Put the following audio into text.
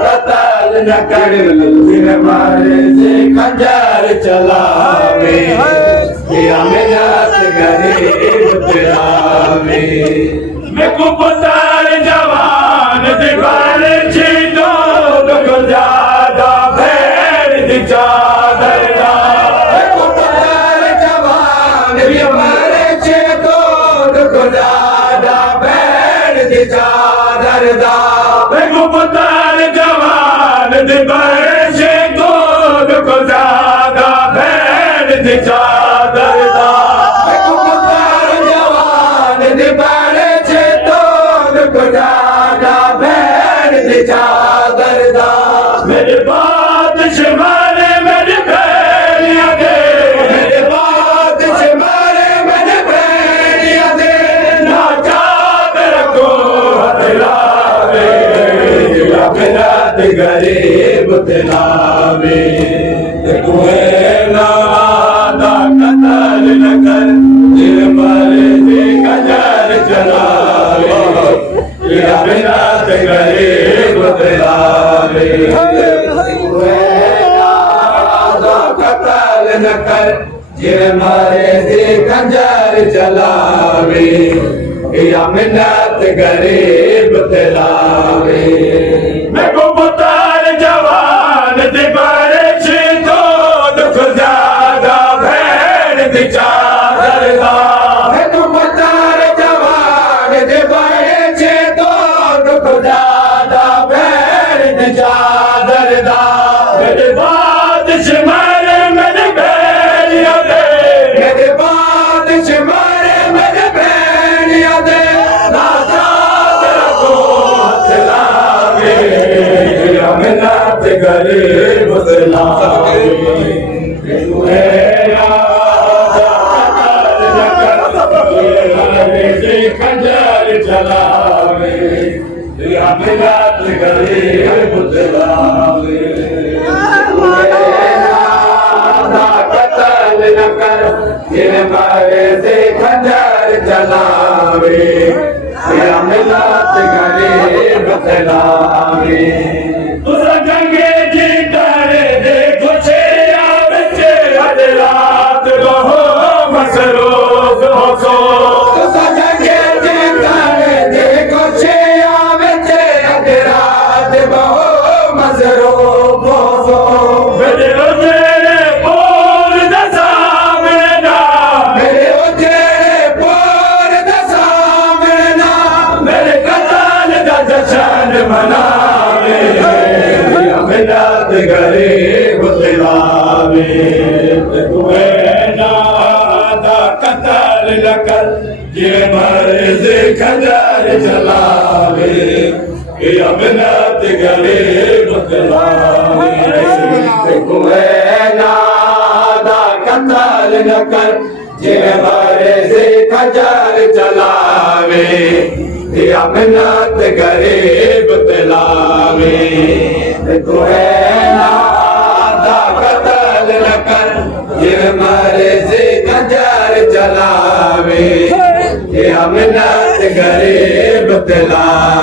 कतल न कर फिर मारे से खंजर चलावे मेहनत गरीब तेरावे मैं को पुतार जवान दीवार छीनो को ज्यादा भैर दी चादर दा मैं को पुतार जवान दीवार छीनो को ज्यादा भैर दी चादर दा मैं को पुतार जवान दीवार छीनो को ज्यादा भैर दी चादर दा मैं को पुतार जवान दीवार चादर दा मेरे बादशाह मारे मेरे बैरिया दे मेरे बादशाह मारे मेरे बैरिया दे ना चादर को हथलावे या मेरा ते गरीब तेलावे तू है ना दा कतल न कर दिल मारे से खंजर चलावे या मेरा ते गरीब तेलावे कतल न कर जिल मारे से खंजर चलावे या मिन्नत गरीब तेलावे मैं को पुतार जवान दीवार से तो दुख ज्यादा भैर दी चादर दा मैं को पुतार जवान दीवार से तो दुख ज्यादा भैर दी चादर दा मेरे बादशाह मारे मेरे बैरिया दे मेरे बादशाह मारे मेरे बैरिया दे ना चादर को हथलावे या मिन्नत गरीब तेलावे तू है खंजर चलावे या मिन्नत गरीब तेलावे कतल न कर जिल मारे से खंजर चलावे या मिन्नत गरीब तेलावे तुझा जंगे जी करे देखो छेया बच्चे हद रात रहो मसरूफ हो सो तुझा जंगे जी करे देखो छेया बच्चे हद रात रहो मसरूफ हो सो मेरे उजेड़े पोर दसा मेरा मेरे उजेड़े पोर दसा मेरा मेरे कतल दा जश्न मनावे मिन्नत गरीब तेलावे तू है ना दा कतल न कर ये मर्ज़ी खंजर चलावे या मिन्नत गरीब तेलावे तू है ना दा कतल न कर ये मर्ज़ी खंजर चलावे या मिन्नत गरीब तेलावे तू है ना दा कतल न कर जिल मारे से खंजर चलावे या मिन्नत गरीब तेलावे।